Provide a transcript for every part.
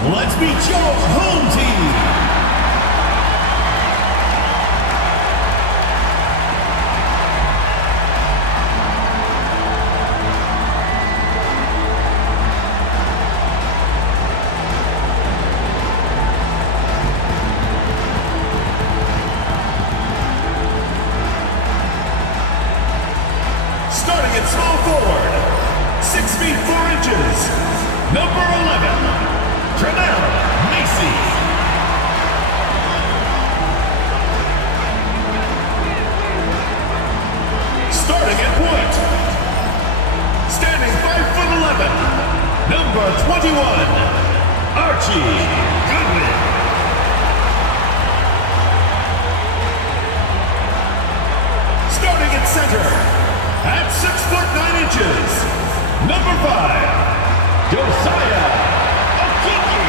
Let's meet your home team. Starting at small forward, 6 feet 4 inches, number 11, Macy. Starting at point, standing 5'11", number 21, Archie Goodwin. Starting at center, at 6 foot 9 inches, number 5, Josiah Okiki.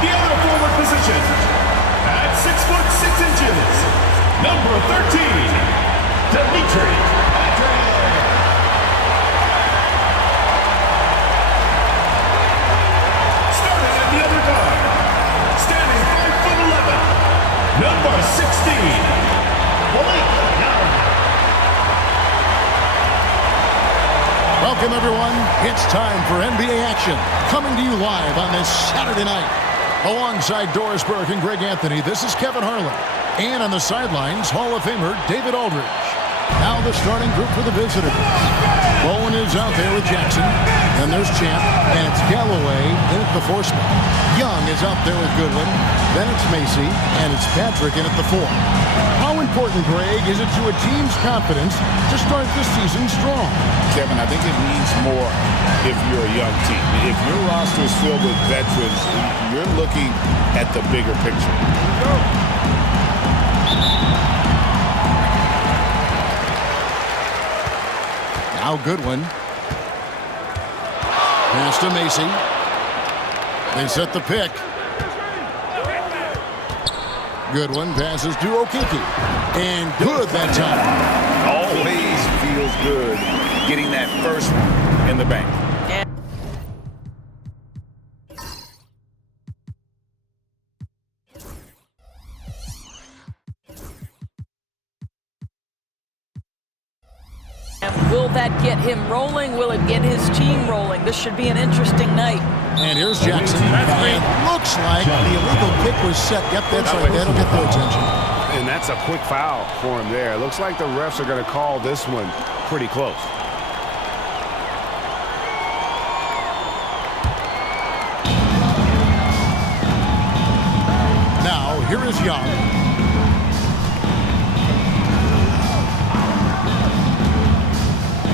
The other forward position, at 6 foot 6 inches, number 13, Dimitri Patrick. Starting at the other guard, standing 5'11", number 16, Blake Young. Welcome, everyone. It's time for NBA action. Coming to you live on this Saturday night. Alongside Doris Burke and Greg Anthony, this is Kevin Harlan. And on the sidelines, Hall of Famer David Aldridge. Now the starting group for the visitors. Bowen is out there with Jackson. Then there's Champ, and it's Galloway in at the 4 spot. Young is out there with Goodwin. Then it's Macy, and it's Patrick in at the 4. How important, Greg, is it to a team's confidence to start the season strong? Kevin, I think it means more if you're a young team. If your roster is filled with veterans, you're looking at the bigger picture. Now Goodwin. Pass to Macy. They set the pick. Goodwin passes to Okiki. And good that time. Always feels good getting that first one in the bank. And will that get him rolling? Will it get his team rolling? This should be an interesting night. And here's Jackson. It looks like the illegal kick was set. Yep, that's right. That'll get their attention. And that's a quick foul for him there. Looks like the refs are going to call this one pretty close. Now, here is Young.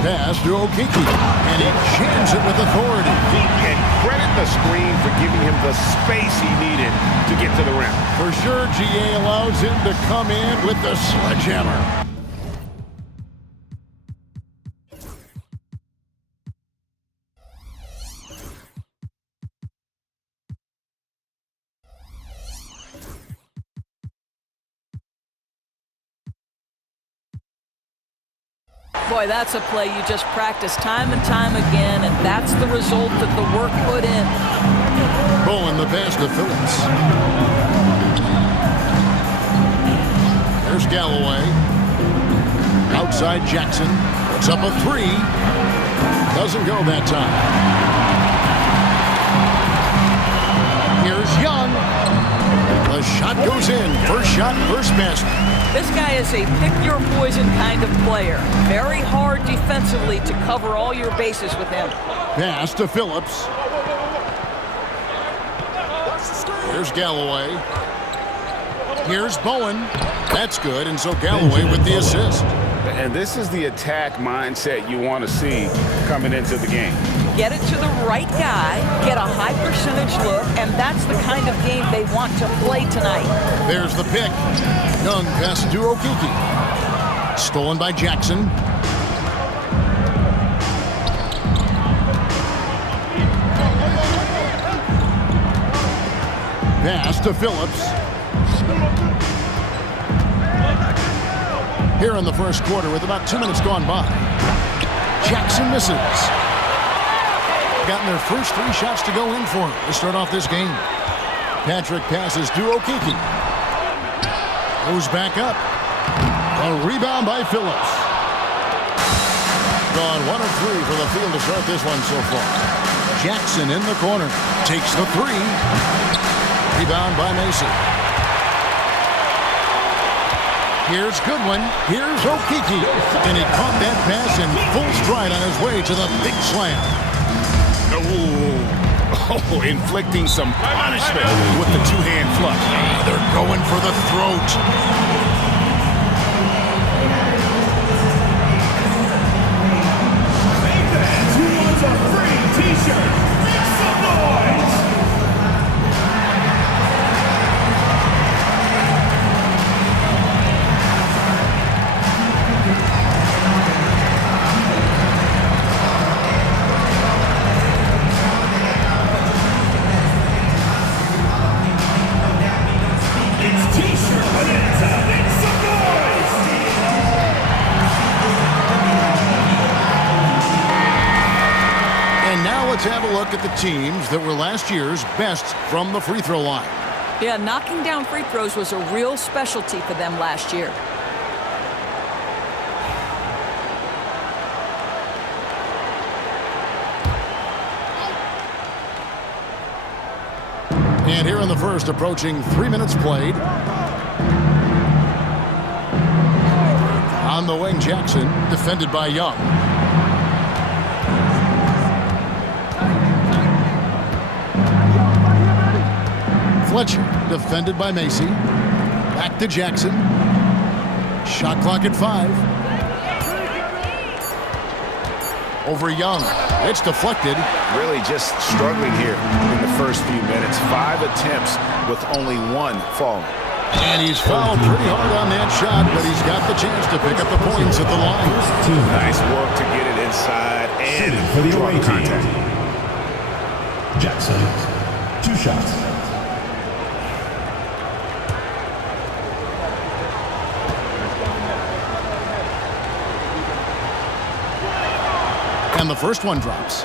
Pass to Okiki, and he jams it with authority. And credit the screen for giving him the space he needed to get to the rim. For sure, GA allows him to come in with the sledgehammer. Boy, that's a play you just practice time and time again, and that's the result of the work put in. Bowen the pass to Phillips. There's Galloway. Outside Jackson. Puts up a 3. Doesn't go that time. Here's Young. The shot goes in. First shot, first basket. This guy is a pick-your-poison kind of player. Very hard defensively to cover all your bases with him. Pass to Phillips. Here's Galloway. Here's Bowen. That's good, and so Galloway with the assist. And this is the attack mindset you want to see coming into the game. Get it to the right guy, get a high percentage look, and that's the kind of game they want to play tonight. There's the pick. Young pass to Okiki. Stolen by Jackson. Pass to Phillips. Here in the first quarter with about 2 minutes gone by. Jackson misses. Gotten their first 3 shots to go in for him to start off this game. Patrick passes to Okeke. Goes back up. A rebound by Phillips. Gone 1 of 3 for the field to start this one so far. Jackson in the corner. Takes the 3. Rebound by Macy. Here's Goodwin. Here's Okeke. And he caught that pass in full stride on his way to the big slam. Oh, inflicting some punishment with the 2-hand flush. They're going for the throat. Who wants a free t-shirt? Make some noise! It's t-shirt bonanza. Make some noise! And now let's have a look at the teams that were last year's best from the free throw line. Yeah, knocking down free throws was a real specialty for them last year. And here in the first, approaching 3 minutes played. On the wing, Jackson, defended by Young. Fletcher, defended by Macy. Back to Jackson. Shot clock at 5. Over Young. It's deflected. Really just struggling here in the first few minutes. 5 attempts with only 1 falling. And he's fouled pretty hard on that shot, but he's got the chance to pick up the points at the line. Nice work to get it inside and For the draw away contact. team, Jackson, 2 shots. And the first one drops.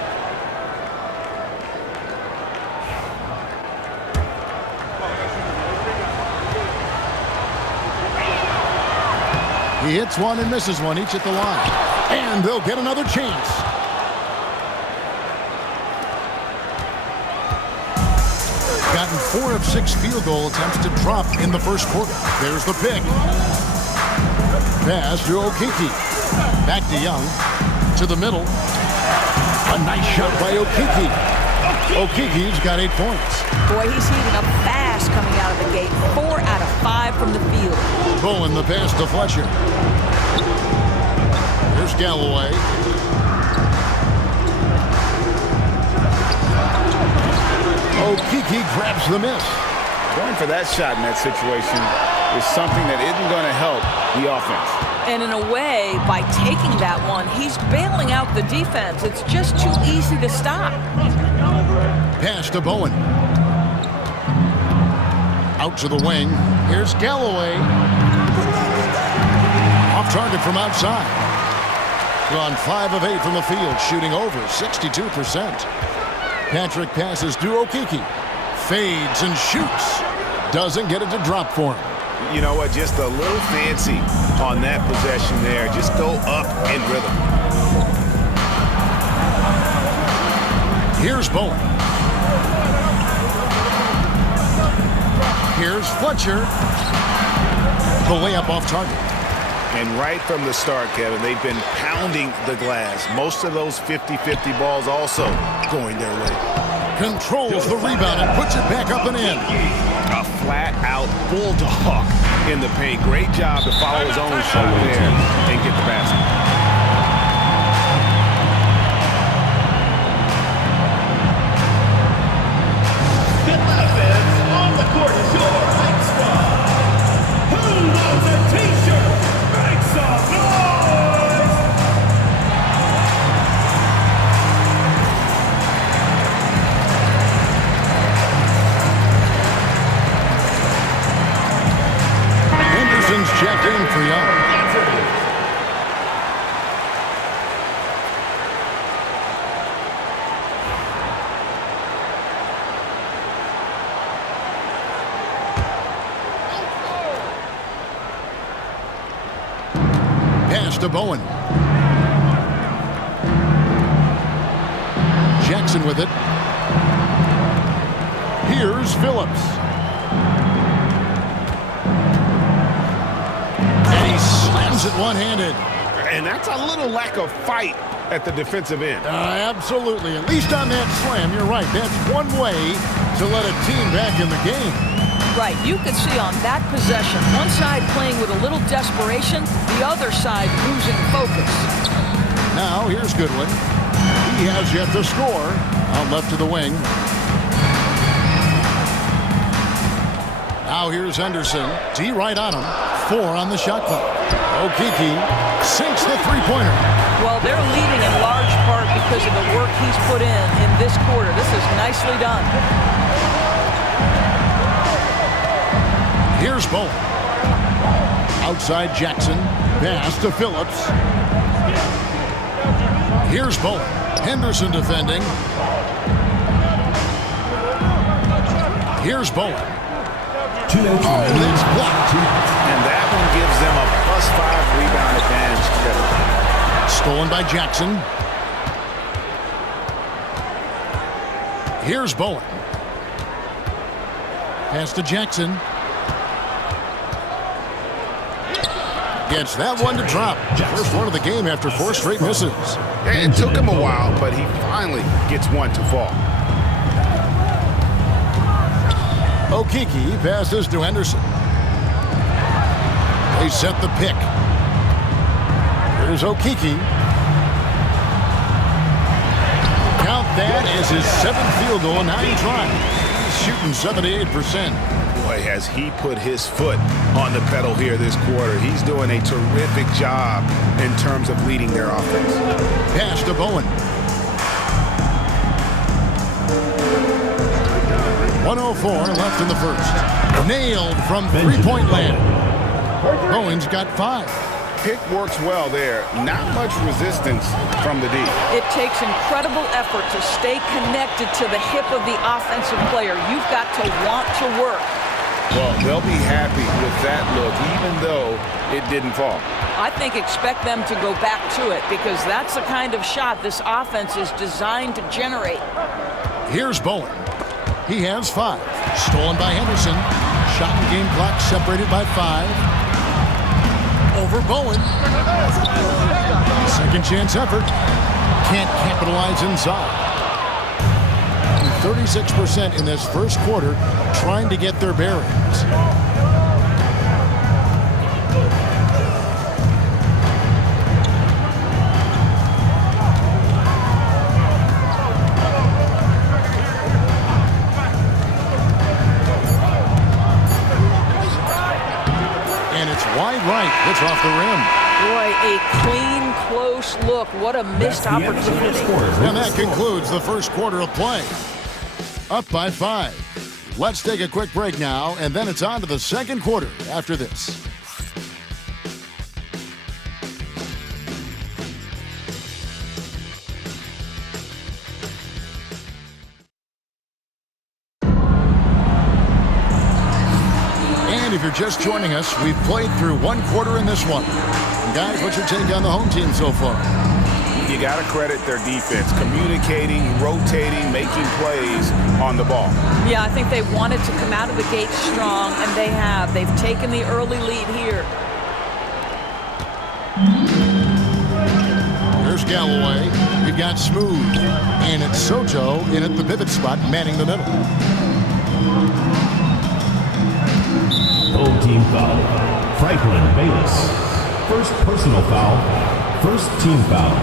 He hits one and misses one, each at the line. And they'll get another chance. Gotten 4 of 6 field goal attempts to drop in the first quarter. There's the pick. Pass to Okeke. Back to Young. To the middle. A nice shot by Okeke. Okeke's got 8 points. Boy, he's heating up fast coming out of the gate. 4 out of 5 from the field. Bowen the pass to Fletcher. Here's Galloway. Okeke grabs the miss. Going for that shot in that situation is something that isn't going to help the offense. And in a way, by taking that one, he's bailing out the defense. It's just too easy to stop. Pass to Bowen. Out to the wing. Here's Galloway. Off target from outside. Gone 5 of 8 from the field, shooting over 62%. Patrick passes to Okeke. Fades and shoots. Doesn't get it to drop for him. You know what? Just a little fancy on that possession there. Just go up in rhythm. Here's Bowen. Here's Fletcher. The layup off target. And right from the start, Kevin, they've been pounding the glass. Most of those 50-50 balls also going their way. Controls the rebound and puts it back up and in. A flat-out bulldog in the paint. Great job to follow his own shot there and get the basket. On the court is your big squad. Who wants a t-shirt? Make some noise! Henderson's checked in for Young. Pass to Bowen. Jackson with it. Here's Phillips. And he slams it one-handed. And that's a little lack of fight at the defensive end. Absolutely. At least on that slam, you're right. That's one way to let a team back in the game. Right, you could see on that possession, one side playing with a little desperation, the other side losing focus. Now, here's Goodwin. He has yet to score. Out left to the wing. Now here's Henderson. D right on him. 4 on the shot clock. Okeke sinks the three-pointer. Well, they're leading in large part because of the work he's put in this quarter. This is nicely done. Here's Bowen. Outside Jackson. Pass to Phillips. Here's Bowen. Henderson defending. Here's Bowen. Too late. And it's blocked. And that one gives them a +5 rebound advantage. Stolen by Jackson. Here's Bowen. Pass to Jackson. Gets that one to drop. First one of the game after 4 straight misses. It took him a while, but he finally gets one to fall. Okeke passes to Henderson. They set the pick. Here's Okeke. Count that as his 7th field goal, 9 tries. He's shooting 78%. Boy, has he put his foot on the pedal here this quarter. He's doing a terrific job in terms of leading their offense. Pass to Bowen. 1:04 left in the first. Nailed from three-point land. Bowen's got 5. Pick works well there. Not much resistance from the D. It takes incredible effort to stay connected to the hip of the offensive player. You've got to want to work. Well, they'll be happy with that look, even though it didn't fall. I think expect them to go back to it because that's the kind of shot this offense is designed to generate. Here's Bowen. He has 5. Stolen by Henderson. Shot and game clock separated by 5. Over Bowen. Second chance effort. Can't capitalize inside. 36% in this first quarter trying to get their bearings. And it's wide right. It's off the rim. Boy, a clean, close look. What a missed opportunity. And that concludes the first quarter of play. Up by 5. Let's take a quick break now, and then it's on to the second quarter after this. And if you're just joining us, we've played through 1 quarter in this one. And guys, what's your take on the home team so far? You got to credit their defense, communicating, rotating, making plays on the ball. Yeah, I think they wanted to come out of the gate strong, and they have. They've taken the early lead here. There's Galloway. We've got Smooth. And it's Soto in at the pivot spot, manning the middle. Home team foul. Franklin Bayless. First personal foul. First team foul.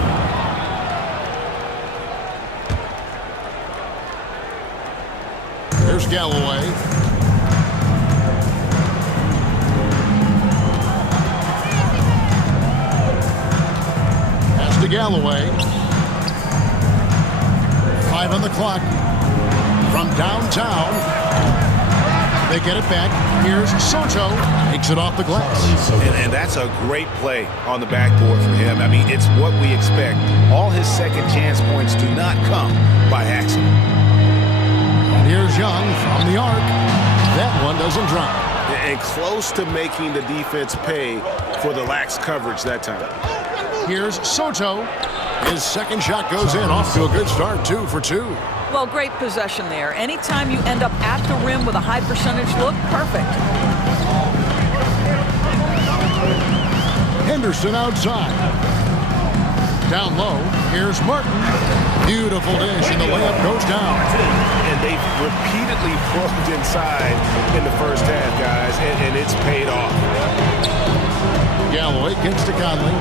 There's Galloway. Pass to Galloway. 5 on the clock. From downtown. They get it back. Here's Soto. Takes it off the glass. And that's a great play on the backboard for him. I mean, it's what we expect. All his second chance points do not come by accident. And here's Young from the arc. That one doesn't drop. And close to making the defense pay for the lax coverage that time. Here's Soto. His second shot goes in, off to a good start, 2 for 2. Well, great possession there. Anytime you end up at the rim with a high percentage look, perfect. Henderson outside. Down low, here's Martin. Beautiful dish, and the layup goes down. And they've repeatedly probed inside in the first half, guys, and it's paid off. Galloway gets to Conley.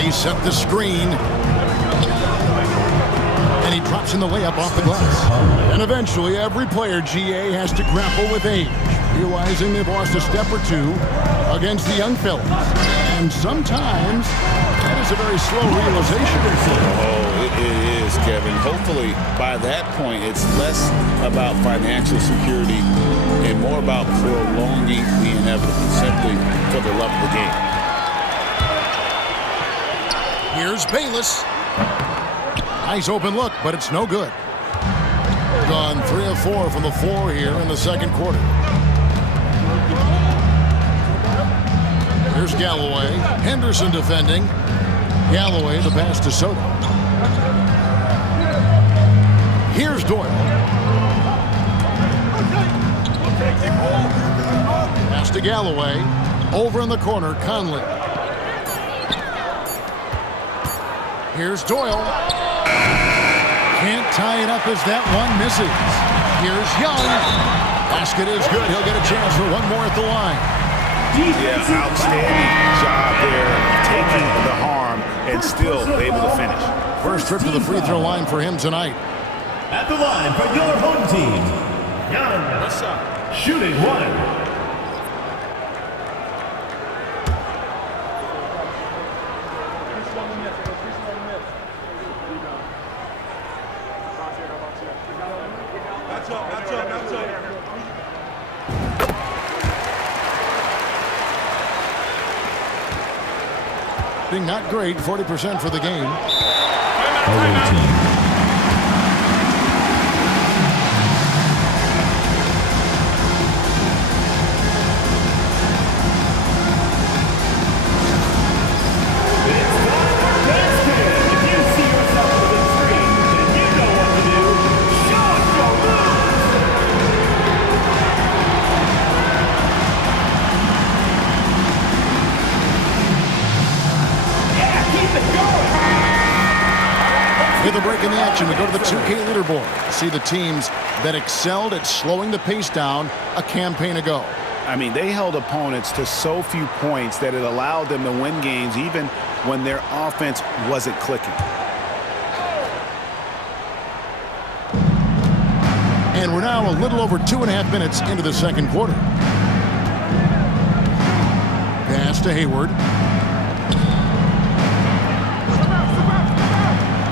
They set the screen. And he drops in the layup off the glass. And eventually, every player, GA, has to grapple with age, realizing they've lost a step or two against the young fellas. And sometimes, that is a very slow realization. Oh, it is, Kevin. Hopefully, by that point, it's less about financial security and more about prolonging the inevitable, simply for the love of the game. Here's Bayless. Nice open look, but it's no good. Gone 3 of 4 from the floor here in the second quarter. Here's Galloway. Henderson defending. Galloway, the pass to Soto. Here's Doyle. Pass to Galloway. Over in the corner, Conley. Here's Doyle. Can't tie it up as that one misses. Here's Young. Basket is good. He'll get a chance for one more at the line. Yeah, outstanding job there, taking the harm and still able to finish. First trip to the free throw line for him tonight. At the line for your home team, Young. What's up? Shooting 1. Being not great, 40% for the game. With a break in the action, we go to the 2K leaderboard. See the teams that excelled at slowing the pace down a campaign ago. I mean, they held opponents to so few points that it allowed them to win games even when their offense wasn't clicking. And we're now a little over 2.5 minutes into the second quarter. Pass to Hayward.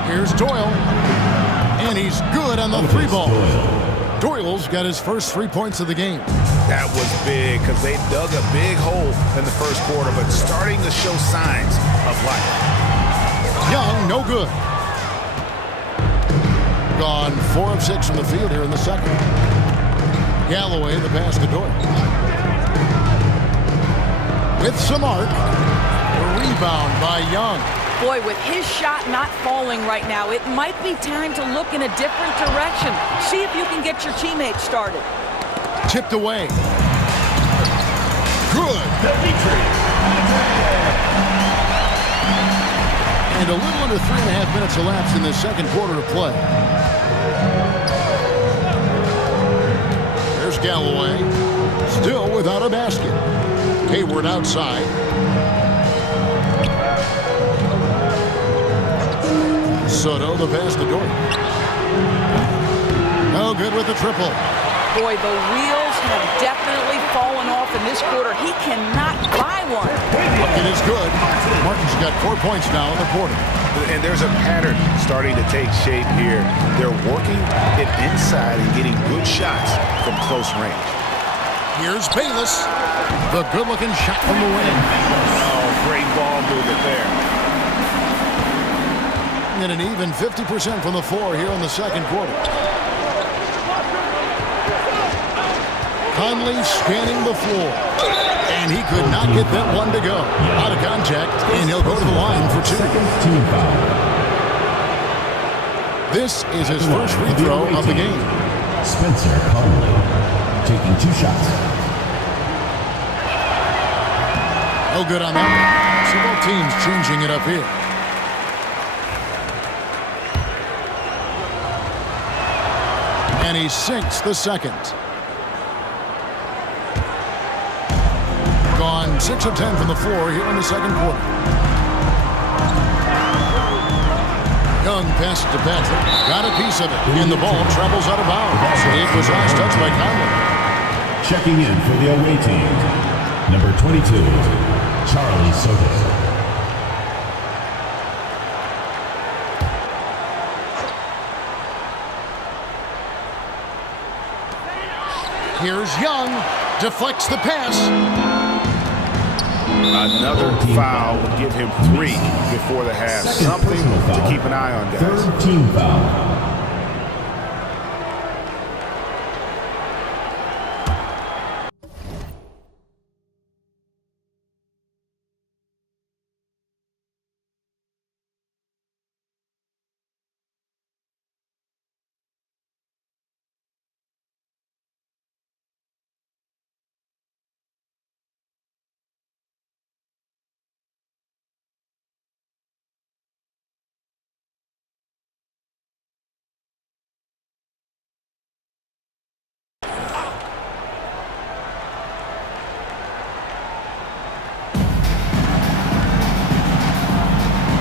Here's Doyle. And he's good on the 3 ball. Doyle's got his first 3 points of the game. That was big because they dug a big hole in the first quarter, but starting to show signs of life. Young, no good. Gone 4 of 6 from the field here in the second. Galloway, the pass to Doyle. With some arc. A rebound by Young. Boy, with his shot not falling right now, it might be time to look in a different direction. See if you can get your teammates started. Tipped away. Good. And a little under 3.5 minutes elapsed in the second quarter of play. There's Galloway. Still without a basket. Hayward outside. Soto, the pass to Doyle. No good with the triple. Boy, the wheels have definitely fallen off in this quarter. He cannot buy one. It is good. Martin's got 4 points now in the quarter. And there's a pattern starting to take shape here. They're working it inside and getting good shots from close range. Here's Bayless. The good-looking shot from the wing. Oh, great ball movement there. And an even 50% from the floor here in the second quarter. Conley scanning the floor. And he could not get that one to go. Out of contact, and he'll go to the line for 2. Team foul. This is his first free throw of the game. Spencer Conley taking 2 shots. No good on that one. So both teams changing it up here. And he sinks the second. Gone 6 of 10 from the floor here in the second quarter. Young passes to Patrick. Got a piece of it. And the ball travels out of bounds. It was last touched by Conley. Checking in for the away team, number 22, Charlie Soto. Here's Young. Deflects the pass. Another foul would give him 3 before the half. Something to keep an eye on, guys. 3rd team foul.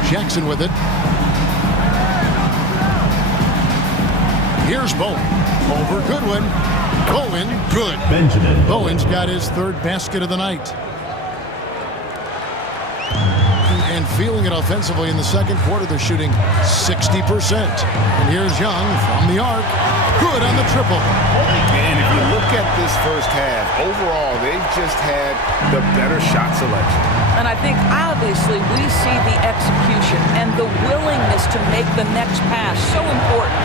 Jackson with it. Here's Bowen. Over Goodwin. Bowen, good. Benjamin Bowen's got his 3rd basket of the night. And feeling it offensively in the second quarter, they're shooting 60%. And here's Young from the arc. Good on the triple. And if you look at this first half, overall, they've just had the better shot selection. And I think, obviously, we see the execution and the willingness to make the next pass so important.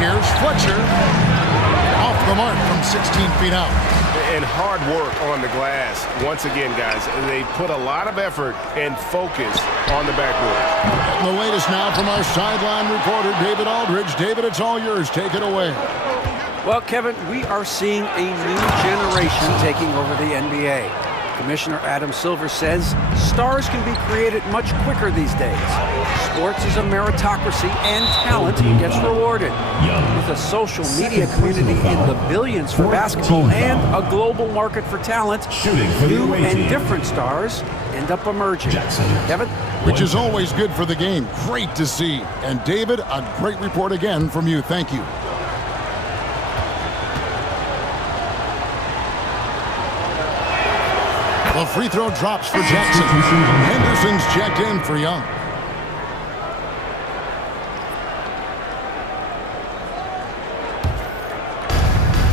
Here's Fletcher. Off the mark from 16 feet out. And hard work on the glass. Once again, guys, they put a lot of effort and focus on the backboard. And the latest now from our sideline reporter, David Aldridge. David, it's all yours. Take it away. Well, Kevin, we are seeing a new generation taking over the NBA. Commissioner Adam Silver says stars can be created much quicker these days. Sports is a meritocracy and talent gets rewarded. With a social media community in the billions for basketball and a global market for talent, new and different stars end up emerging. Kevin? Which is always good for the game. Great to see. And David, a great report again from you. Thank you. The free throw drops for Jackson. Henderson's checked in for Young.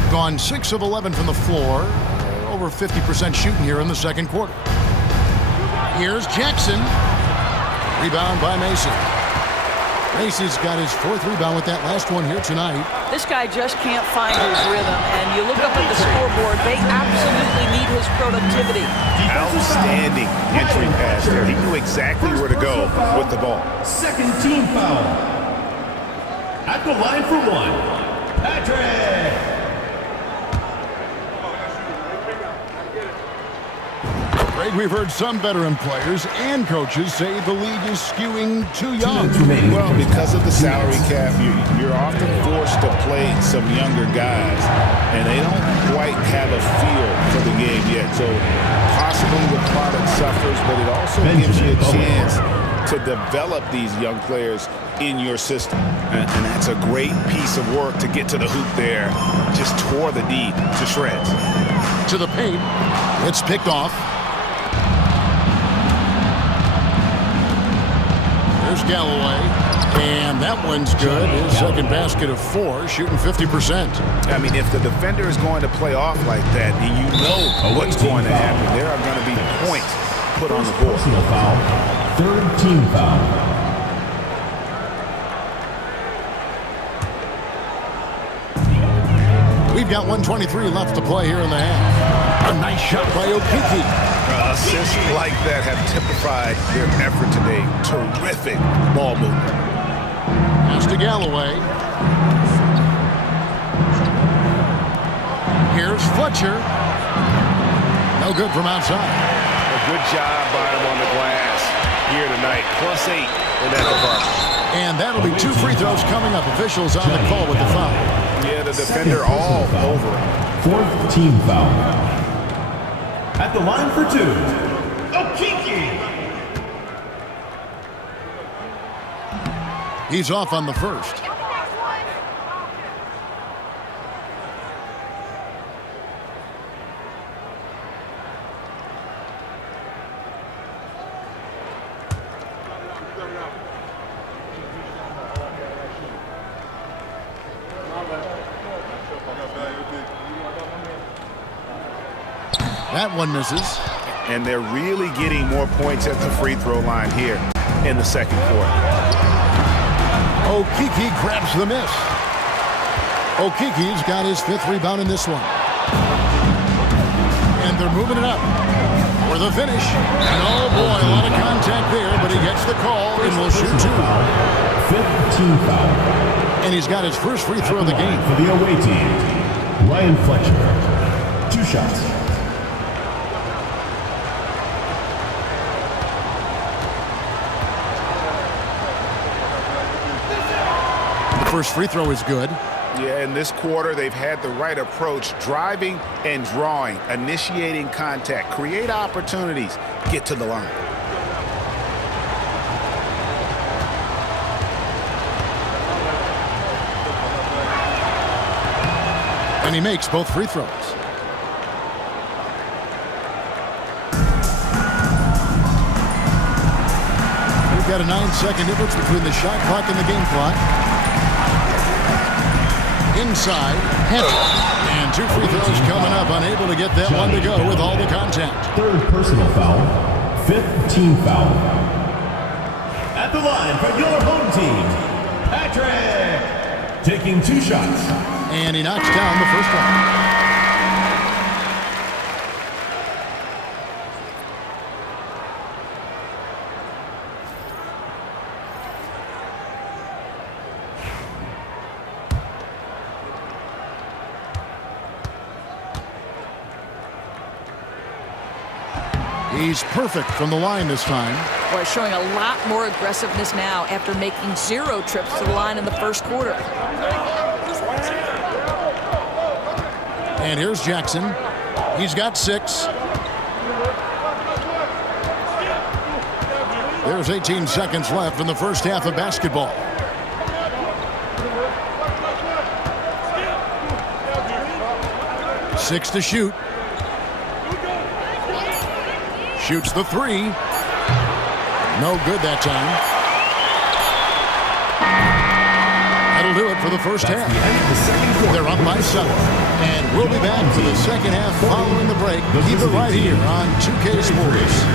Gone 6 of 11 from the floor. Over 50% shooting here in the second quarter. Here's Jackson. Rebound by Mason. Mason's got his 4th rebound with that last one here tonight. This guy just can't find his rhythm, and you look up at the scoreboard, they absolutely need his productivity. Outstanding entry pass there. He knew exactly where to go with the ball. 2nd team foul. At the line for 1, Patrick. Greg, we've heard some veteran players and coaches say the league is skewing too young. Well, because of the salary cap, you're often forced to play some younger guys, and they don't quite have a feel for the game yet. So possibly the product suffers, but it also gives you a chance to develop these young players in your system. And that's a great piece of work to get to the hoop there. Just tore the D to shreds. To the paint. It's picked off. There's Galloway, and that one's good. His second basket of 4, shooting 50%. I mean, if the defender is going to play off like that, then you know what's going to happen. There are going to be points put on the board. Personal foul. 3rd team foul. We've got 1:23 left to play here in the half. A nice shot by Okiki. Assists like that have typified their effort today. Terrific ball movement. Pass to Galloway. Here's Fletcher. No good from outside. A good job by him on the glass here tonight. +8 in that department. And that'll be 2 free throws coming up. Officials on the call with the foul. Yeah, the defender all over him. 4th team foul. At the line for 2, Okiki. He's off on the first. That one misses. And they're really getting more points at the free throw line here in the second quarter. Okiki grabs the miss. Okiki's got his 5th rebound in this one. And they're moving it up for the finish. And oh boy, a lot of contact there, but he gets the call and will shoot 2. 5th team foul. And he's got his first free throw of the game. For the away team, Ryan Fletcher. 2 shots. First free throw is good. Yeah, in this quarter, they've had the right approach, driving and drawing, initiating contact, create opportunities, get to the line. And he makes both free throws. We've got a 9-second difference between the shot clock and the game clock. Inside, heavy. And 2 free throws coming up, unable to get that one to go with all the contact. 3rd personal foul, 5th team foul. At the line for your home team, Patrick. Taking 2 shots. And he knocks down the first one. He's perfect from the line this time. Boy, showing a lot more aggressiveness now after making 0 trips to the line in the first quarter. And here's Jackson. He's got 6. There's 18 seconds left in the first half of basketball. Six to shoot. Shoots the 3. No good that time. That'll do it for the first half. They're up by 7. And we'll be back for the second half following the break. Keep it right here on 2K Sports.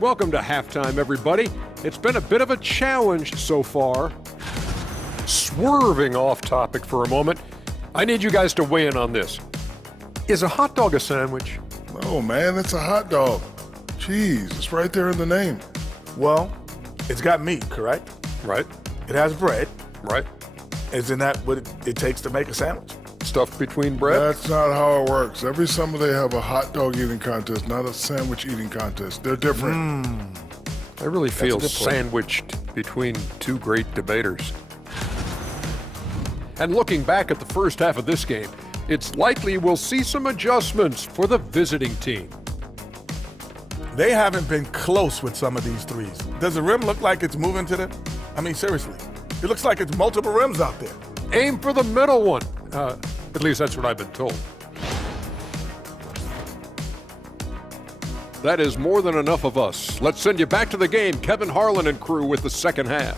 Welcome to halftime, everybody. It's been a bit of a challenge so far. Swerving off topic for a moment, I need you guys to weigh in on this. Is a hot dog a sandwich? No, man, it's a hot dog. Cheese, it's right there in the name. Well, it's got meat, correct? Right. It has bread. Right. Isn't that what it takes to make a sandwich? Stuffed between bread? That's not how it works. Every summer they have a hot dog eating contest, not a sandwich eating contest. They're different. I really feel That's a good point. sandwiched between 2 great debaters. And looking back at the first half of this game, it's likely we'll see some adjustments for the visiting team. They haven't been close with some of these threes. Does the rim look like it's moving to them? I mean, seriously. It looks like it's multiple rims out there. Aim for the middle one. At least that's what I've been told. That is more than enough of us. Let's send you back to the game. Kevin Harlan and crew with the second half.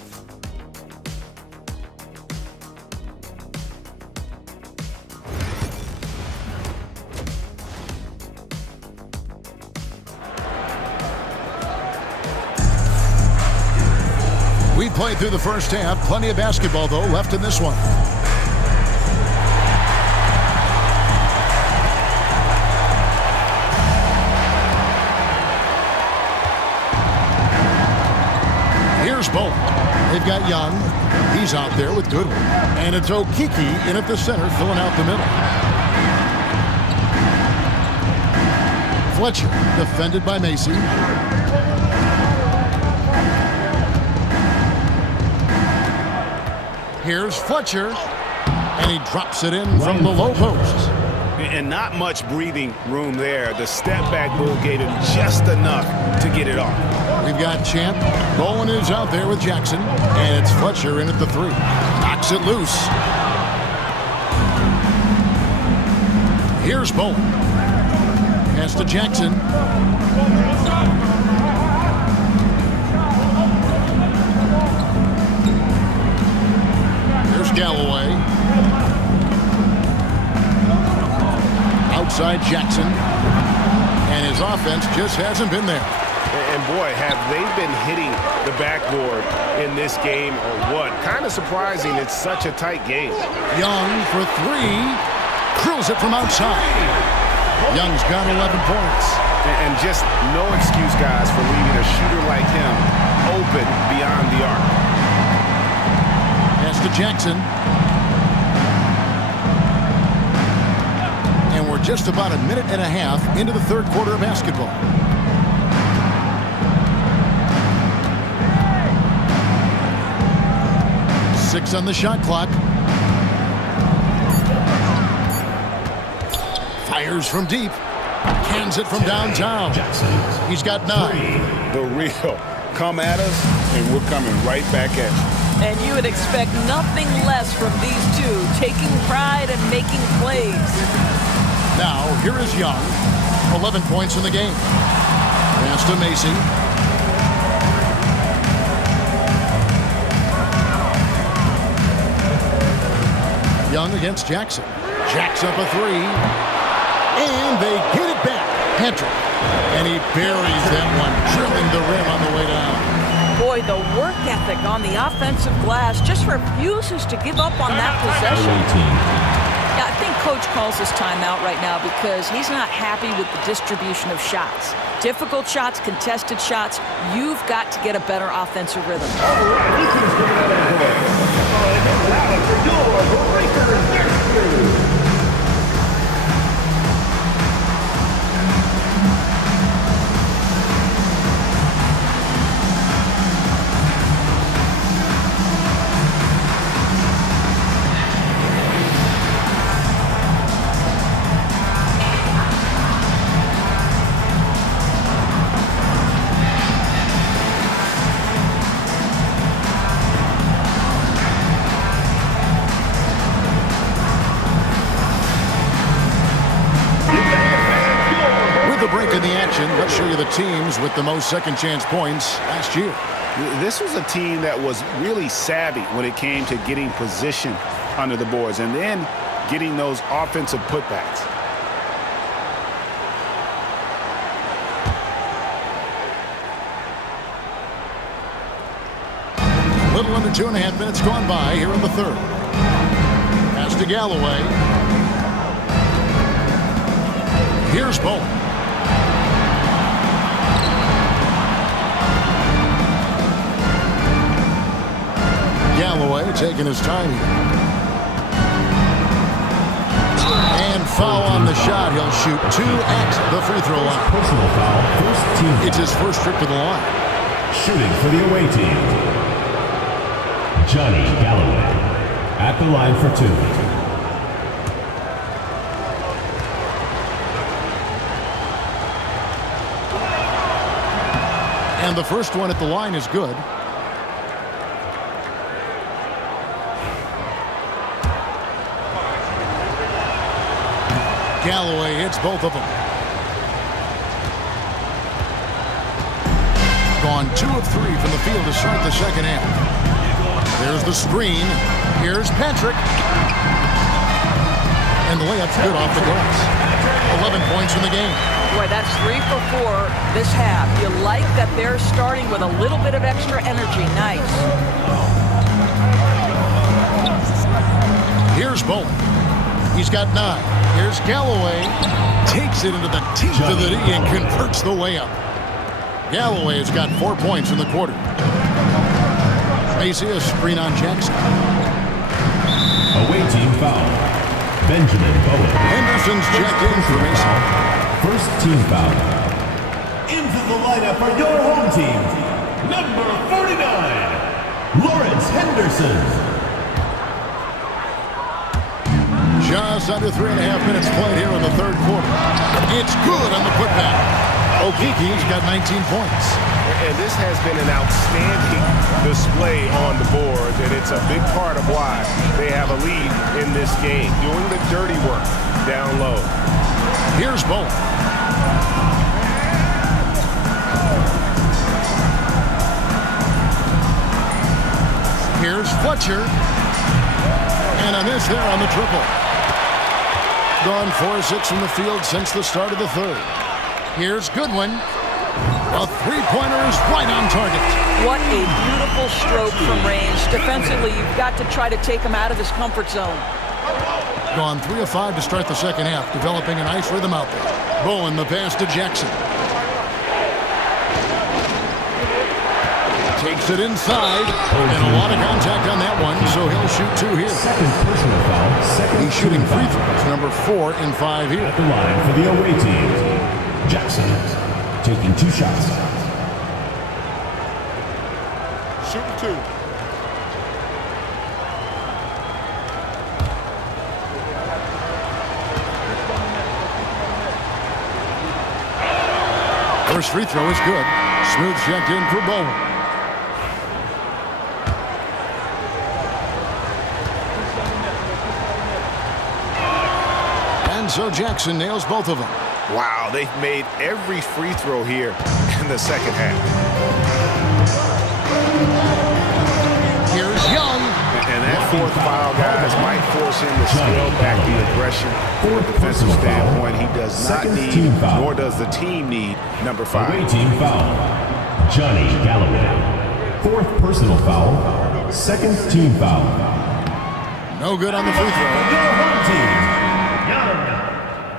play through the first half. Plenty of basketball, though, left in this one. Here's Bowen. They've got Young. He's out there with Goodwin. And it's Okiki in at the center, filling out the middle. Fletcher, defended by Macy. Here's Fletcher, and he drops it in from the low post. And not much breathing room there. The step back move gave him just enough to get it off. We've got Champ. Bowen is out there with Jackson, and it's Fletcher in at the 3. Knocks it loose. Here's Bowen. Pass to Jackson. Here's Galloway. Outside Jackson. And his offense just hasn't been there. And boy, have they been hitting the backboard in this game or what? Kind of surprising it's such a tight game. Young for 3. Drills it from outside. Young's got 11 points. And just no excuse, guys, for leaving a shooter like him open beyond the arc. Pass to Jackson. And we're just about a minute and a half into the third quarter of basketball. Six on the shot clock. Fires from deep. Cans it from downtown. He's got 9. The real. Come at us, and we're coming right back at you. And you would expect nothing less from these two, taking pride and making plays. Now, here is Young. 11 points in the game. Pass to Macy. Young against Jackson. Jacks up a 3. And they get it back. Patrick. And he buries that one, drilling the rim on the way down. Boy, the work ethic on the offensive glass just refuses to give up on that possession. Yeah, I think Coach calls his timeout right now because he's not happy with the distribution of shots. Difficult shots, contested shots. You've got to get a better offensive rhythm. In the action, let's show you the teams with the most second chance points last year. This was a team that was really savvy when it came to getting position under the boards and then getting those offensive putbacks. A little under 2.5 minutes gone by here in the third. Pass to Galloway. Here's Bowen. Galloway taking his time here. And foul on the shot. He'll shoot 2 at the free throw line. Personal foul, first team. It's his first trip to the line. Shooting for the away team, Johnny Galloway at the line for 2. And the first one at the line is good. Galloway hits both of them. Gone 2 of 3 from the field to start the second half. There's the screen. Here's Patrick. And the layup's good off the glass. 11 points in the game. Boy, boy, that's 3 for 4 this half. You like that they're starting with a little bit of extra energy. Nice. Here's Bowen. He's got 9. Here's Galloway. Takes it into the teeth of the knee and converts the layup. Galloway has got 4 points in the quarter. Macy, a screen on Jackson. Away team foul. Benjamin Bowen. Henderson's checked in for Macy. First team foul. Into the lineup for your home team, number 49, Lawrence Henderson. Just under 3.5 minutes played here in the third quarter. It's good on the putback. Okiki's got 19 points. And this has been an outstanding display on the board, and it's a big part of why they have a lead in this game, doing the dirty work down low. Here's Bowen. Here's Fletcher. And a miss there on the triple. Gone 4-6 from the field since the start of the third. Here's Goodwin. A three-pointer is right on target. What a beautiful stroke from range. Defensively, you've got to try to take him out of his comfort zone. Gone 3 of 5 to start the second half, developing a nice rhythm out there. Bowen, the pass to Jackson. Takes it inside, and a lot of contact on that one, so he'll shoot 2 here. Second personal foul. He's shooting free throws, number 4 and 5 here. At the line for the away team, Jackson taking 2 shots. Shooting 2. First free throw is good. Smooth checked in for Bowen. And so Jackson nails both of them. Wow, they've made every free throw here in the second half. Here's Young. And that fourth foul, guys, might force him to scale back the aggression. From a defensive standpoint, he does not need, nor does the team need, number 5. Away team foul. Johnny Galloway. Fourth personal foul. Second team foul. No good on the free throw. Your home team.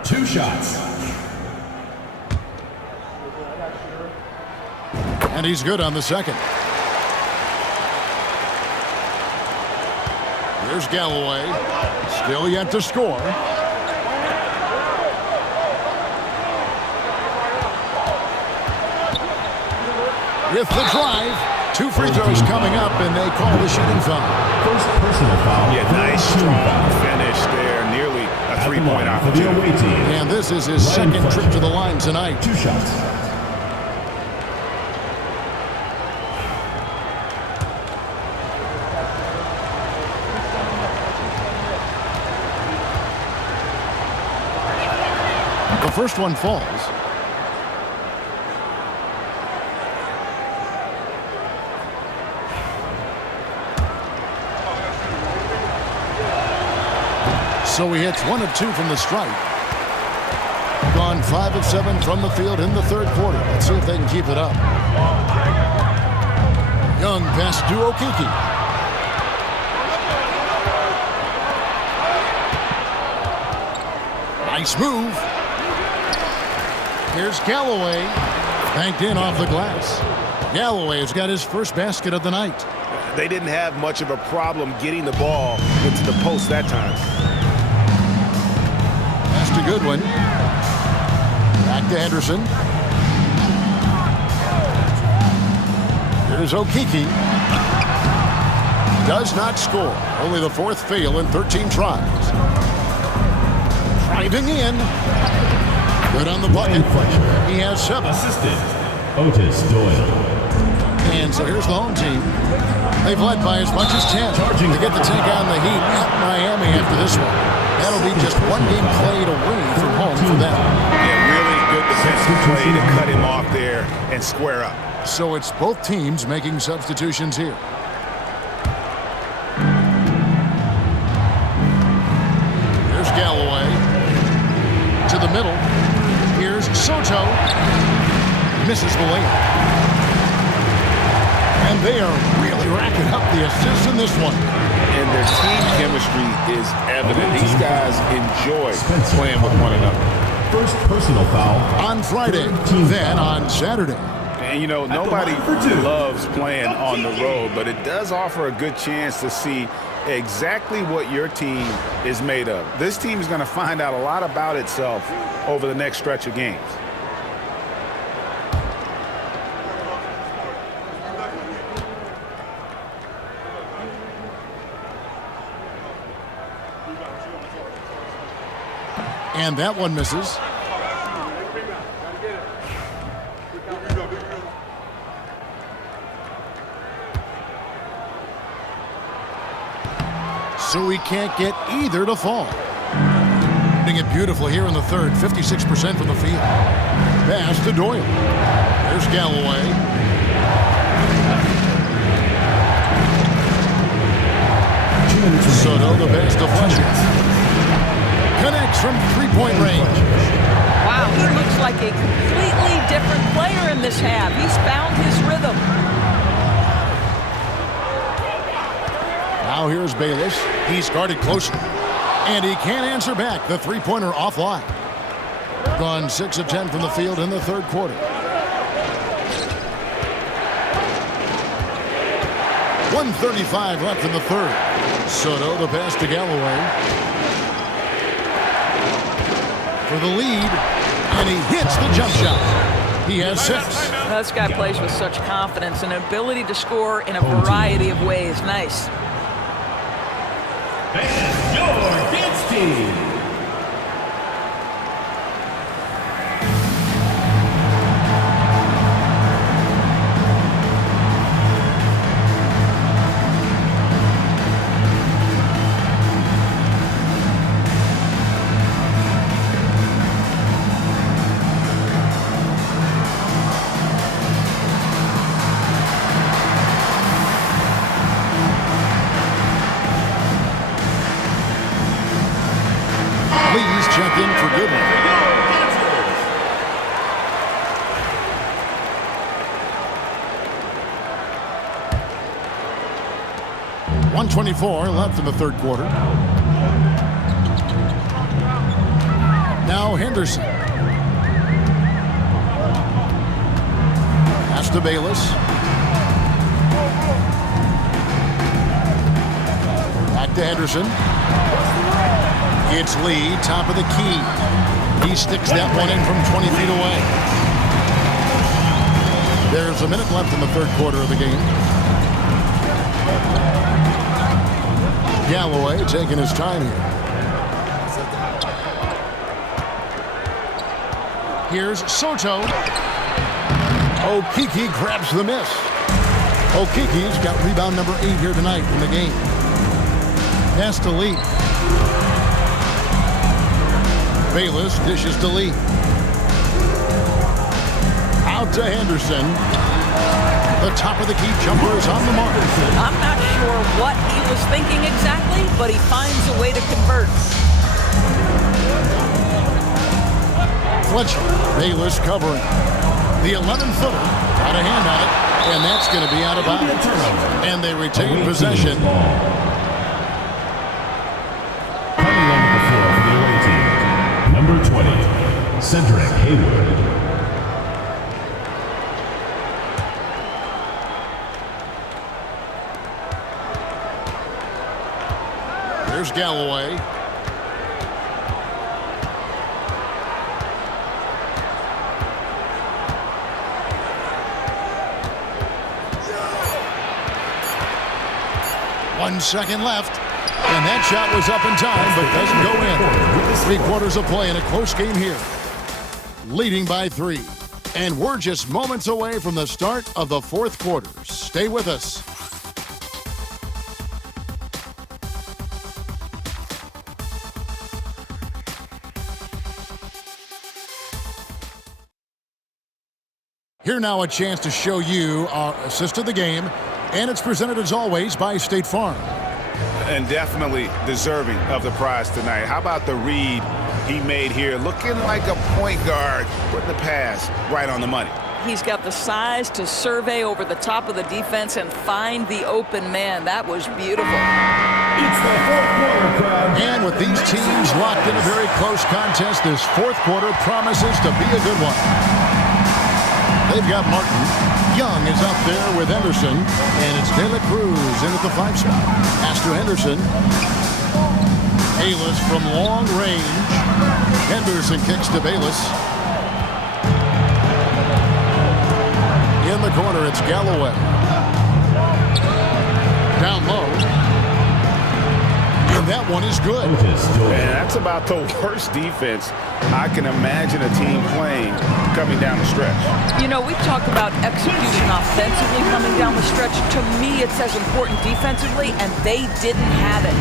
2 shots. And he's good on the second. Here's Galloway. Still yet to score. With the drive. 2 free throws coming up, and they call the shooting foul. First personal foul. Yeah, nice strong finish there. Nearly a 3-point opportunity. And this is his second trip to the line tonight. 2 shots. The first one falls. So he hits 1 of 2 from the stripe. Gone 5 of 7 from the field in the third quarter. Let's see if they can keep it up. Young pass to Okiki. Nice move. Here's Galloway. Banked in off the glass. Galloway has got his first basket of the night. They didn't have much of a problem getting the ball into the post that time. Pass to Goodwin. Back to Henderson. Here's Okiki. Does not score. Only the 4th fail in 13 tries. Driving in. Good on the bucket. He has 7. Assistant, Otis Doyle. And so here's the home team. They've led by as much as 10 to get the take on the Heat at Miami after this one. That'll be just 1 game played away from home for them. Yeah, really good defensive play to cut him off there and square up. So it's both teams making substitutions here. Here's Galloway. To the middle. Here's Soto. misses the layup. And they are really racking up the assists in this one. And their team chemistry is evident. These guys enjoy playing with one another. First personal foul. On Friday, then on Saturday. And, you know, nobody loves playing on the road, but it does offer a good chance to see exactly what your team is made of. This team is going to find out a lot about itself over the next stretch of games. And that one misses. So we can't get either to fall. Hitting it beautiful here in the third, 56% from the field. Pass to Doyle. There's Galloway. Soto, the pass to Fletcher. Connects from three-point range. Wow, he looks like a completely different player in this half. He's found his rhythm. Now here's Bayless. He's guarded closely. And he can't answer back. The three-pointer offline. Gone 6 of 10 from the field in the third quarter. 1:35 left in the third. Soto, the pass to Galloway. For the lead. And he hits the jump shot. He has 6. This guy plays with such confidence and ability to score in a variety of ways. Nice. And your dance team. Check in for good one. 1:24 left in the third quarter. Now Henderson. Pass to Bayless. Back to Henderson. It's Lee, top of the key. He sticks that one in from 20 feet away. There's a minute left in the third quarter of the game. Galloway taking his time here. Here's Soto. Okeke grabs the miss. Okeke's got rebound number 8 here tonight in the game. Pass to Lee. Bayless dishes to Lee. Out to Henderson. The top of the key jumper is on the mark. I'm not sure what he was thinking exactly, but he finds a way to convert. Fletcher. Bayless covering. The 11-footer. Got a hand on it, and that's going to be out of bounds. And they retain possession. Number 20, Cedric Hayward. Here's Galloway. One second left. And that shot was up in time, but doesn't go in. 3 quarters of play in a close game here. Leading by 3. And we're just moments away from the start of the fourth quarter. Stay with us. Here now a chance to show you our assist of the game. And it's presented as always by State Farm. And definitely deserving of the prize tonight. How about the read he made here? Looking like a point guard, putting the pass right on the money. He's got the size to survey over the top of the defense and find the open man. That was beautiful. It's the fourth quarter, crowd. And with these teams locked in a very close contest, this fourth quarter promises to be a good one. They've got Martin. Young is up there with Henderson. And it's De La Cruz in at the 5 spot. Pass to Henderson. Bayless from long range. Henderson kicks to Bayless. In the corner, it's Galloway. Down low. And that one is good. And that's about the worst defense I can imagine a team playing coming down the stretch. You know, we talk about execution offensively coming down the stretch. To me, it's as important defensively, and they didn't have it.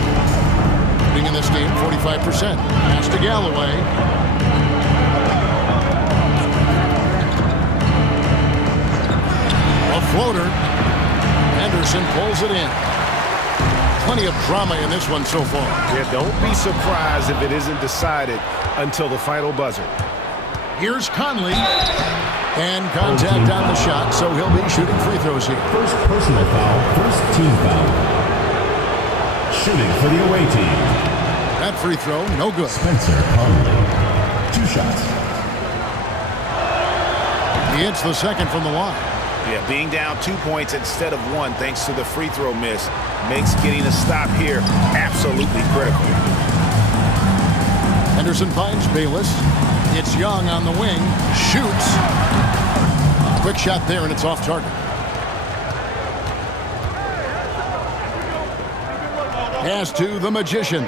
In this game, 45%. Pass to Galloway. A floater. Henderson pulls it in. Plenty of drama in this one so far. Yeah, don't be surprised if it isn't decided until the final buzzer. Here's Conley. And contact on the shot, so he'll be shooting free throws here. First personal foul, first team foul. Shooting for the away team. That free throw, no good. Spencer Conley. 2 shots. He hits the second from the line. Yeah, being down 2 points instead of 1 thanks to the free throw miss makes getting a stop here absolutely critical. Henderson finds Bayless. It's Young on the wing. Shoots. Quick shot there, and it's off target. Pass to the Magician.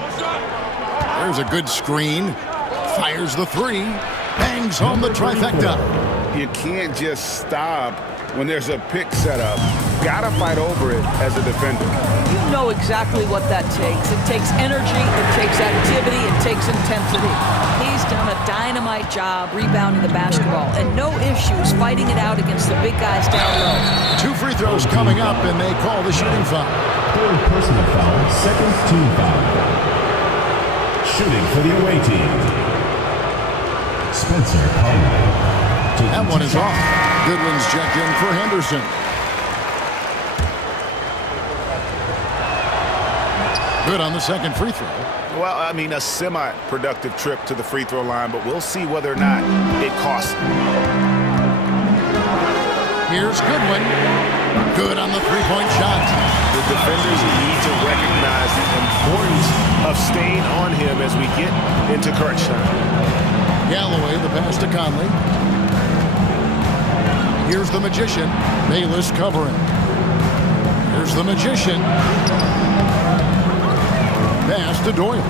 There's a good screen. Fires the 3. Bangs home the trifecta. You can't just stop when there's a pick set up. Gotta fight over it as a defender. You know exactly what that takes. It takes energy, it takes activity, it takes intensity. He's done a dynamite job rebounding the basketball, and no issues fighting it out against the big guys down low. 2 free throws coming up, and they call the shooting foul. Third personal foul, second team foul. Shooting for the away team. Spencer Conley. That one is off. Goodwin's checked in for Henderson. Good on the second free throw. Well, I mean, a semi-productive trip to the free throw line, but we'll see whether or not it costs him. Here's Goodwin. Good on the three-point shot. The defenders need to recognize the importance of staying on him as we get into crunch time. Galloway, the pass to Conley. Here's the Magician. Bayless covering. Here's the Magician. Pass to Doyle.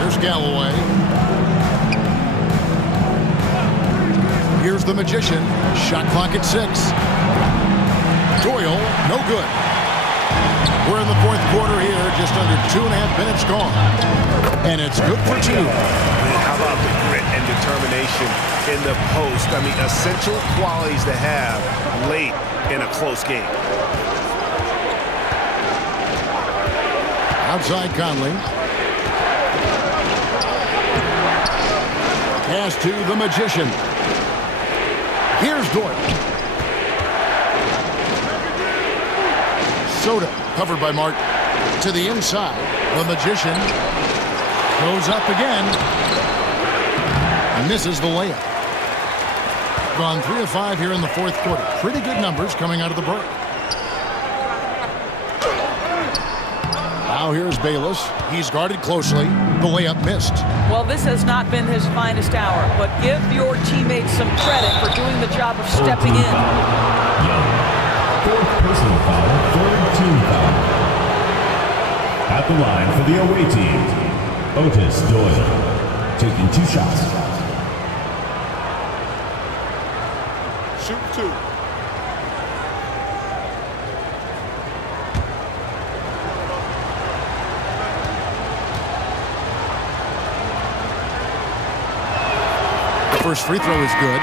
There's Galloway. Here's the Magician. Shot clock at 6. Doyle, no good. We're in the fourth quarter here, just under 2.5 minutes gone. And it's good for 2. How about the grit and determination in the post? I mean, essential qualities to have late in a close game. Outside Conley. Pass to the Magician. Here's Doyle. Soda, covered by Martin. To the inside, the Magician goes up again. Misses the layup. Gone 3 of 5 here in the fourth quarter. Pretty good numbers coming out of the break. Now here's Bayless. He's guarded closely. The layup missed. Well, this has not been his finest hour, but give your teammates some credit for doing the job of stepping in. Young. Fourth personal foul, third team foul. At the line for the away team, Otis Doyle, taking 2 shots. Shoot 2. The first free throw is good.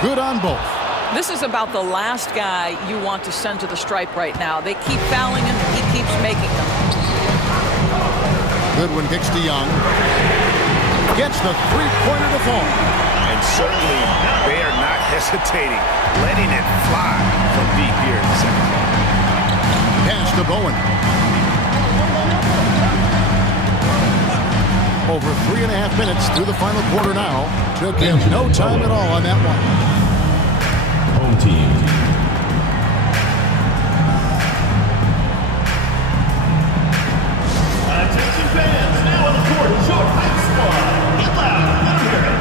Good on both. This is about the last guy you want to send to the stripe right now. They keep fouling him. He keeps making them. Goodwin kicks to Young. Gets the three-pointer to fall. And certainly they are not hesitating, letting it fly from deep here in the second. Pass to Bowen. Over 3.5 minutes through the final quarter now. Took him no time at all on that one. Home team. Attention fans, now on the court, your hype squad. Get loud, let 'em hear it.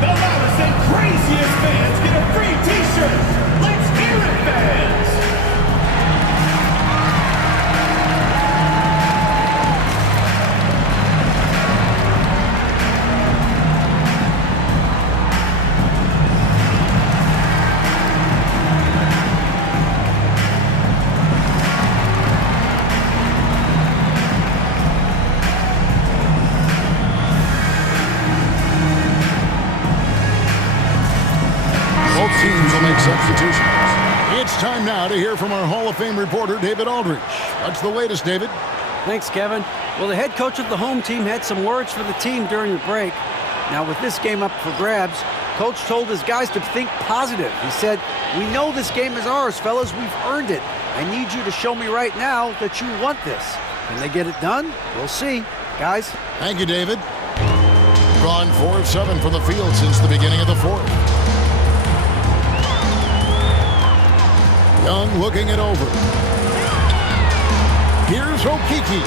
The loudest and craziest fans get a free t-shirt. Let's hear it, fans. Both teams will make substitutions. It's time now to hear from our Hall of Fame reporter, David Aldridge. What's the latest, David? Thanks, Kevin. Well, the head coach of the home team had some words for the team during the break. Now, with this game up for grabs, coach told his guys to think positive. He said, "We know this game is ours, fellas. We've earned it. I need you to show me right now that you want this." Can they get it done? We'll see. Guys? Thank you, David. Gone 4 of 7 from the field since the beginning of the fourth. Young looking it over. Here's Okiki.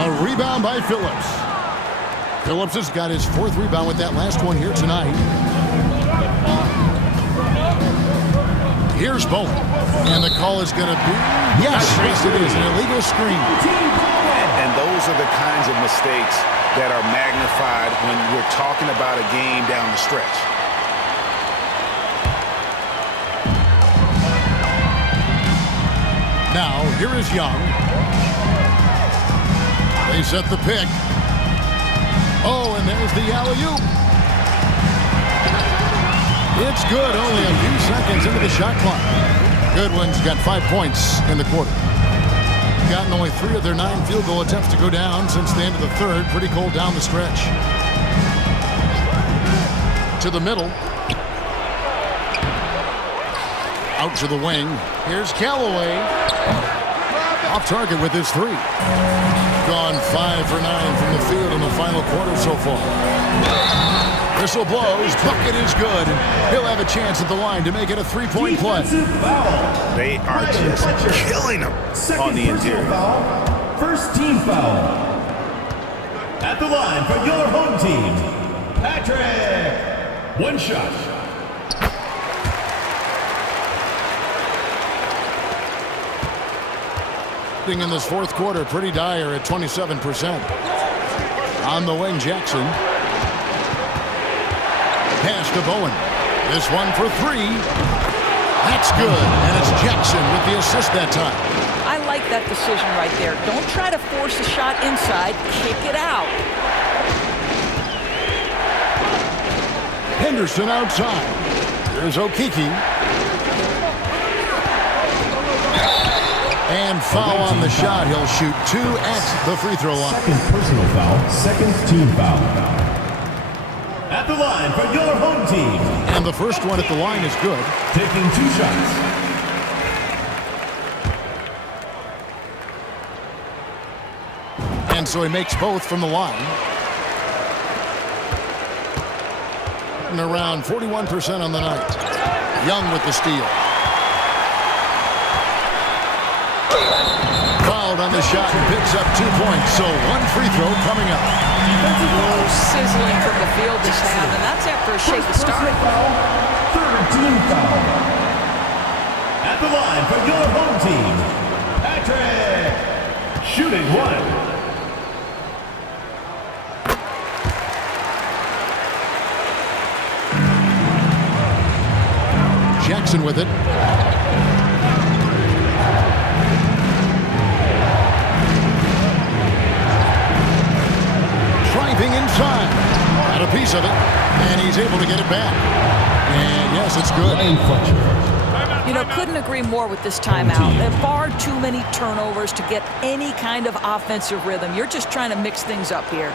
A rebound by Phillips. Phillips has got his 4th rebound with that last one here tonight. Here's Bowen. And the call is going to be, yes, it is, an illegal screen. And those are the kinds of mistakes that are magnified when we're talking about a game down the stretch. Now, here is Young. They set the pick. Oh, and there's the alley-oop. It's good, only a few seconds into the shot clock. Goodwin's got 5 points in the quarter. Gotten only 3 of their 9 field goal attempts to go down since the end of the third. Pretty cold down the stretch. To the middle. Out to the wing. Here's Callaway. Off target with his 3. Gone 5 for 9 from the field in the final quarter so far. Whistle blows. Bucket is good. And he'll have a chance at the line to make it a 3-point play. They are just killing them on the interior. Foul. First team foul. At the line for your home team, Patrick. One shot. In this fourth quarter, pretty dire at 27%. On the wing, Jackson. Pass to Bowen. This one for 3. That's good, and it's Jackson with the assist that time. I like that decision right there. Don't try to force a shot inside. Kick it out. Henderson outside. Here's Okiki. And foul on the shot. He'll shoot 2 at the free throw line. Second personal foul. Second team foul. At the line for your home team. And the first one at the line is good. Taking 2 shots. And so he makes both from the line. And around 41% on the night. Young with the steal. Fouled on the shot and picks up 2 points. So 1 free throw coming up. Sizzling from the field this half, and that's after a shaky start. Third team foul. At the line for your home team, Patrick. Shooting 1. Jackson with it. Driving inside. Got a piece of it, and he's able to get it back. And yes, it's good. You know, couldn't agree more with this timeout. There are far too many turnovers to get any kind of offensive rhythm. You're just trying to mix things up here.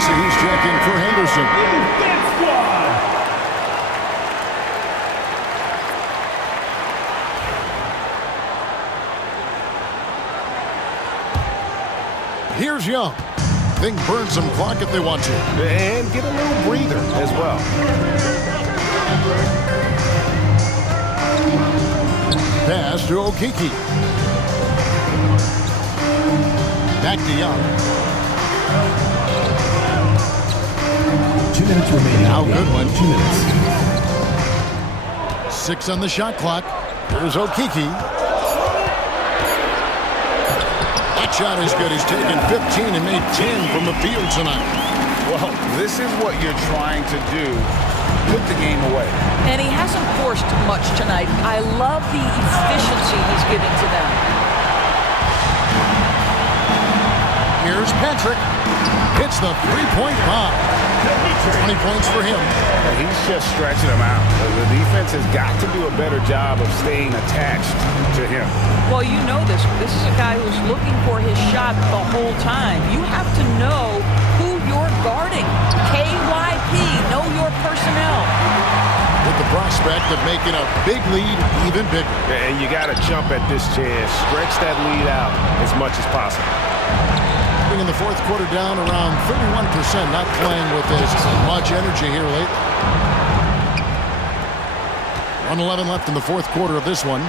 He's checking for Henderson. Here's Young. They can burn some clock if they want to. And get a little breather as well. Pass to Okeke. Back to Young. 2 minutes remaining. Now good one. 2 minutes. 6 on the shot clock. Here's Okeke. That shot is good. He's taken 15 and made 10 from the field tonight. Well, this is what you're trying to do. Put the game away. And he hasn't forced much tonight. I love the efficiency he's giving to them. Here's Patrick. Hits the three-point bomb. 20 points for him. He's just stretching them out. The defense has got to do a better job of staying attached to him. Well, you know this. This is a guy who's looking for his shot the whole time. You have to know who you're guarding. KYP, know your personnel. With the prospect of making a big lead even bigger. And you got to jump at this chance. Stretch that lead out as much as possible. In the fourth quarter down around 31%, not playing with as much energy here lately. 1:11 left in the fourth quarter of this one.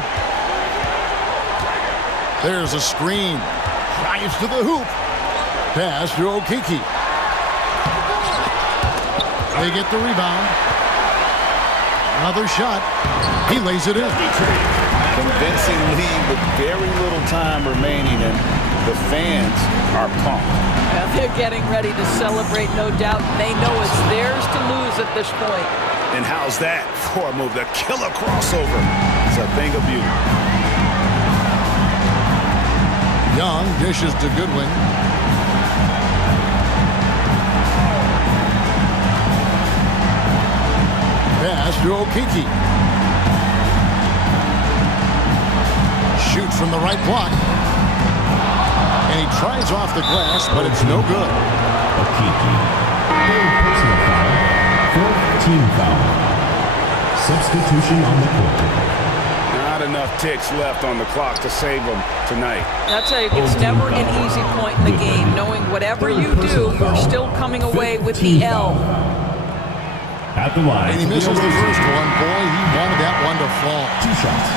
There's a screen. Drives to the hoop. Pass to Okeke. They get the rebound. Another shot. He lays it in. Convincing lead with very little time remaining, and the fans are pumped. Well, they're getting ready to celebrate, no doubt. They know it's theirs to lose at this point. And how's that for a move? The killer crossover. It's a thing of beauty. Young dishes to Goodwin. Pass to Okeke. Shoots from the right block. And he tries off the glass, but it's no good. Okeke. Third personal foul. Fourth team foul. Substitution on the court. Not enough ticks left on the clock to save them tonight. I'll tell you, it's never an easy point in the game, knowing whatever you do, you're still coming away with the L. At the line. And he misses the first one. Boy, he wanted that one to fall. 2 shots.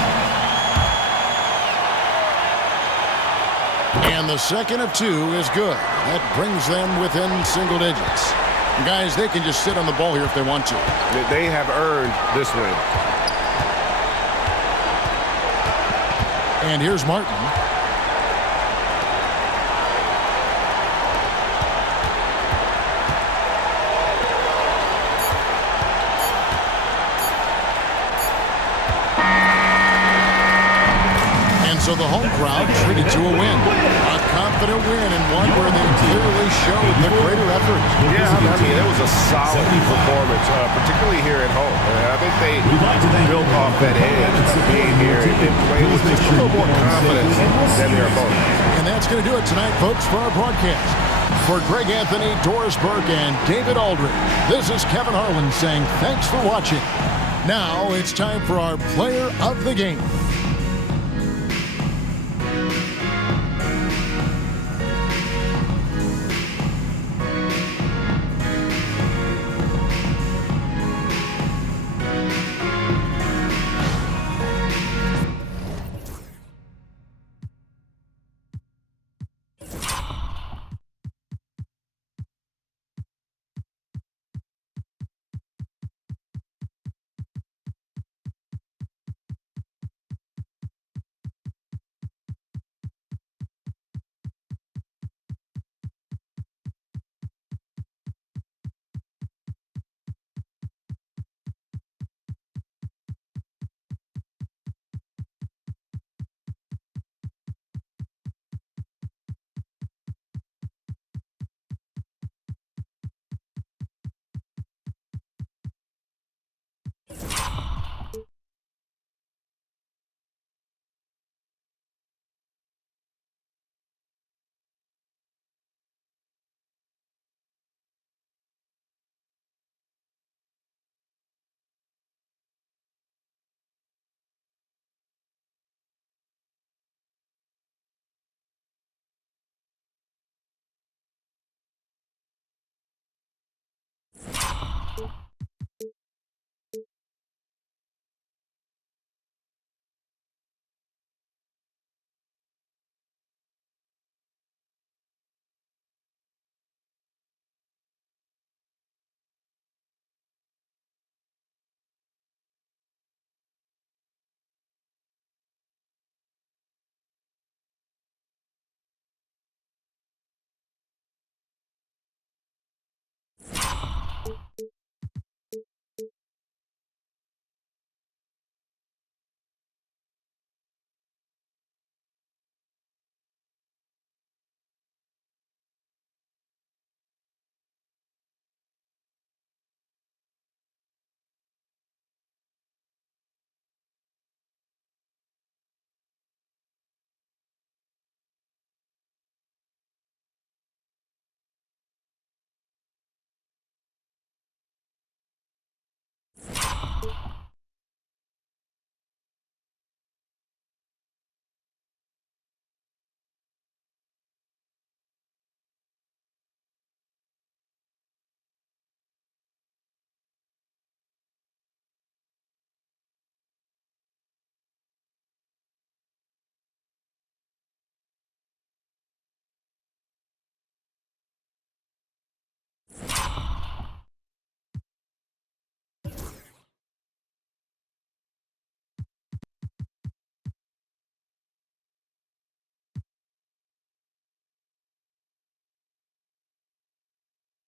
And the second of 2 is good. That brings them within single digits. Guys, they can just sit on the ball here if they want to. They have earned this win. And here's Martin. And so the home crowd treated to a win. A confident win and one where they clearly showed the greater effort. Yeah, I mean, it was a solid performance, particularly here at home. I think they built off that edge being here and played with just a little more confidence than their opponent. And that's going to do it tonight, folks, for our broadcast. For Greg Anthony, Doris Burke, and David Aldridge, this is Kevin Harlan saying thanks for watching. Now it's time for our player of the game.